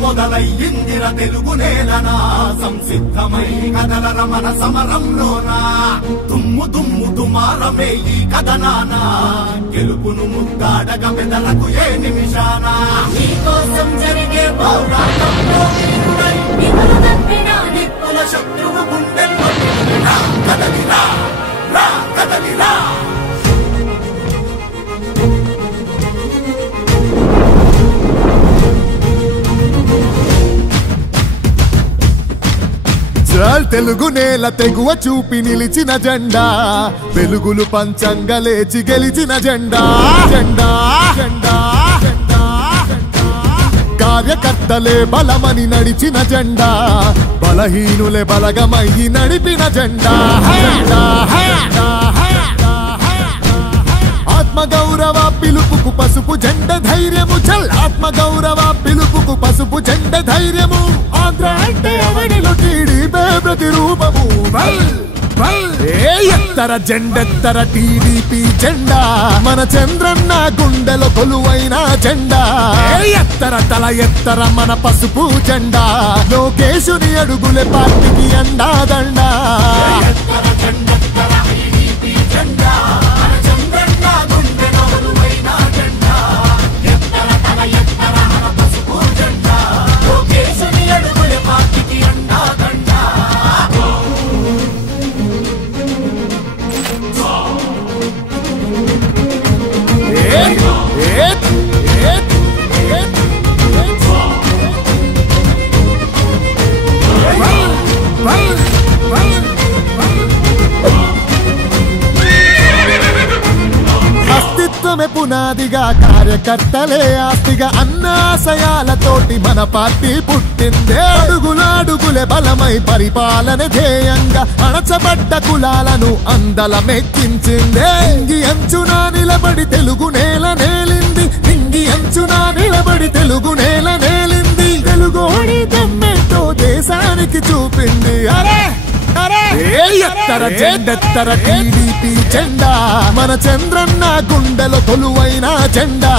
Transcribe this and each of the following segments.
మొదలయ్యిందిర తెలుగు నేలనా సంసిద్ధమై కదలర మన సమరంలోనా దుమ్ము దుమ్ము దుమారమే ఈ కథనానా గెలుపును ముద్దాడగ బెదరకు ఏ నిమిషానా నీకోసం జరిగే పోరాటంలో వీరుడై నిధులు తప్పిన నిప్పుల శత్రువు గుండెల్లో కదలిరా రా కదలిరా తెలుగు నేల తెగువ చూపి నిలిచిన జెండా వెలుగులు పంచంగా లేచి గెలిచిన జెండా జెండా జెండా కార్యకర్తలే బలమని నడిచిన జెండా బలహీనులే బలగమయ్యి నడిపిన జెండా ఆత్మగౌరవ పిలుపుకు పసుపు జెండ ధైర్యము చల్ ఆత్మగౌరవ పిలుపుకు పసుపు జెండ ధైర్యము ఆంధ్ర అంటే అవనిలో టీడీపీ ప్రతిరూపము ఎత్తర జెండెత్తర టీడీపీ జెండా మన చంద్రన్న గుండెలో కొలువైన జెండా ఎత్తర తల ఎత్తర మన పసుపు జెండా లోకేశుని అడుగులే పార్టీకి అండాదండా అస్తిత్వమే పునాదిగా కార్యకర్తలే ఆస్తిగా అన్నాశయాలతోటి మన పార్టీ పుట్టిందే అడుగులే బలమై పరిపాలన ధ్యేయంగా అణచబడ్డ కులాలను అందలమెక్కించిందే ఇంగి అంచున నిలబడి తెలుగు నేల నేలింది ఇంగి అంచున నిలబడి తెలుగు నేల నేలింది తెలుగోడి దమ్మెంతో దేశానికి చూపింది అరే ఎత్తర జెండెత్తర టీడీపీ జెండా మన చంద్రన్న గుండెలో కొలువైన జెండా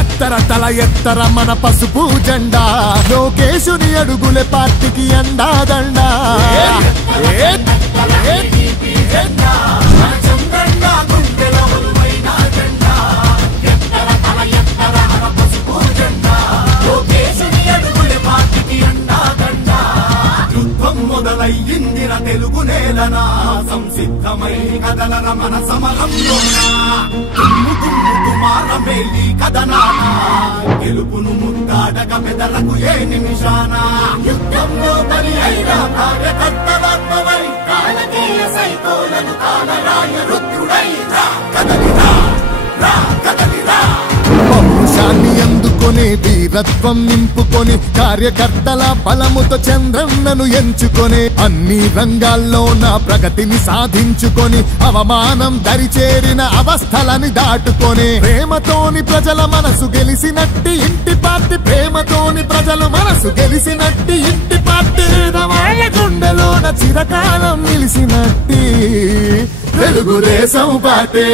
ఎత్తర తల ఎత్తర మన పసుపు జెండా లోకేశుని అడుగులే పార్టీకి అండాదండా మొదలయ్యిందిర తెలుగు నేలనా సంసిద్ధమై కదలర మన సమరంలోనా దుమ్ము దుమ్ము దుమారమే ఈ కథనానా గెలుపును ముద్దాడగ బెదరకు ఏ నిమిషానా యుద్ధంలో బలి అయిన కార్యకర్తలాత్మవై కాలకేయ సైకోలను కాలరాయ రుద్రుడై రా కదలిరా రా కదలిరా పౌరుషాన్ని అందుకొని వీరత్వం నింపుకొని కార్యకర్తల బలముతో చంద్రన్నను ఎంచుకొని అన్ని రంగాల్లో నా ప్రగతిని సాధించుకొని అవమానం దరిచేరిన అవస్థలని దాటుకొని ప్రేమతోని ప్రజల మనసు గెలిసినట్టి ఇంటి పార్టీ ప్రేమతోని ప్రజలు మనసు గెలిసినట్టి ఇంటి పార్టీ వాళ్ళ గుండెలోన చిరకాలం నిలిసినట్టి తెలుగుదేశం పార్టీ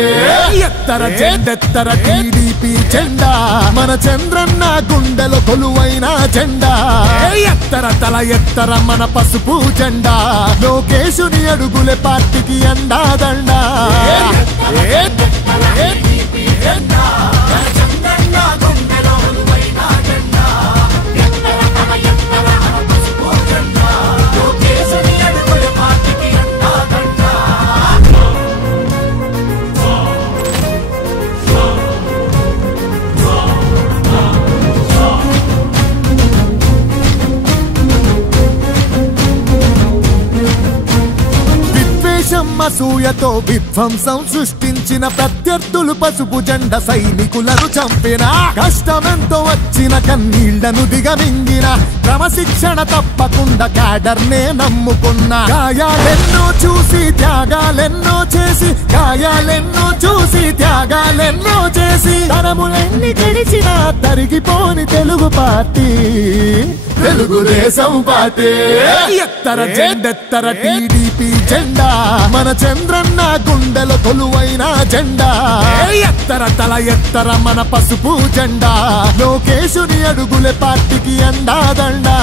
ఎత్తర జెండెత్తర టీడీపీ జెండా మన చంద్రన్న గుండెలో కొలువైన జెండా ఎత్తర తల ఎత్తర మన పసుపు జెండా లోకేశుని అడుగులే పార్టీకి అండాదండా అసూయతో విధ్వంసం సృష్టించిన ప్రత్యర్థులు పసుపు జెండ సైనికులను చంపిన కష్టమెంతో వచ్చిన కన్నీళ్లను దిగమింగిన క్రమశిక్షణ తప్పకుండా క్యాడర్నే నమ్ముకున్న గాయాలెన్నో చూసి త్యాగాలెన్నో చేసి గాయాలెన్నో చూసి త్యాగాలెన్నో చేసి తరములెన్ని గడిచిన తరిగిపోని తెలుగు పార్టీ తెలుగుదేశం పార్టీ. ఎత్తర జెండెత్తర టీడీపీ జెండా, మన చంద్రన్న గుండెల కొలువైన జెండా. ఎత్తర తల ఎత్తర మన పసుపు జెండా, లోకేశుని అడుగులే పార్టీకి అండాదండా.